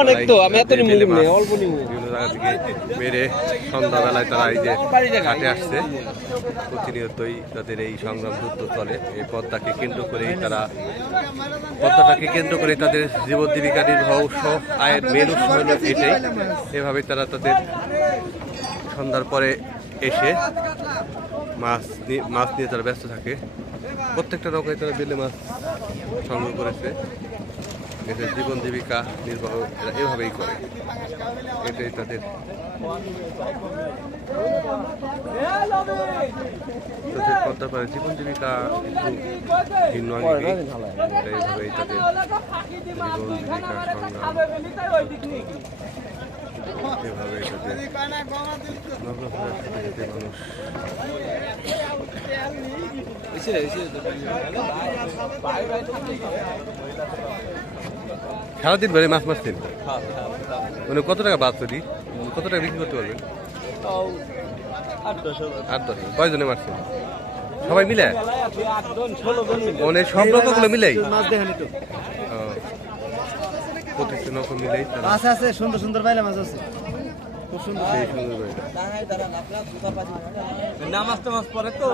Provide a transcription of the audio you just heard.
অনেক তো আমি এত অল্প বিভিন্ন জায়গা থেকে মেরে সন্ধ্যাবেলায় তারা এই যে ঘাটে আসছে। প্রতিনিয়তই তাদের এই সংগ্রাম যুদ্ধ চলে। এই পদ্মাকে কেন্দ্র করেই পদ্মাটাকে কেন্দ্র করে তাদের জীবন জীবিকা নির্বাহ উৎস, আয়ের মেন উৎস হল এটাই। এভাবে তারা তাদের সন্ধ্যার পরে এসে মাছ নিয়ে তারা ব্যস্ত থাকে। প্রত্যেকটা নৌকায় তারা বেলে মাছ সংগ্রহ করেছে। এদের জীবন জীবিকা নির্বাহ এরা এভাবেই করে। এটাই তাদের পদ্মার পারে জীবন জীবিকা ভিন্ন এইভাবেই তাদের জীবন জীবিকা সংগ্রাম এভাবেই তাদের মানুষ সারাদিন ধরে মাছ মারছেন? মানে কত টাকা বাদ করি, কত টাকা বিক্রি করতে পারবেন? 8-10। কয়জনে মারছেন সবাই মিলে? মানে সব নৌকাগুলো মিলেই প্রত্যেকটা নৌকা মিলেই আছে সুন্দর সুন্দর বাইলা মাছ আছে, খুব সুন্দর সেই সুন্দর নামাজ টামাজ পরে তো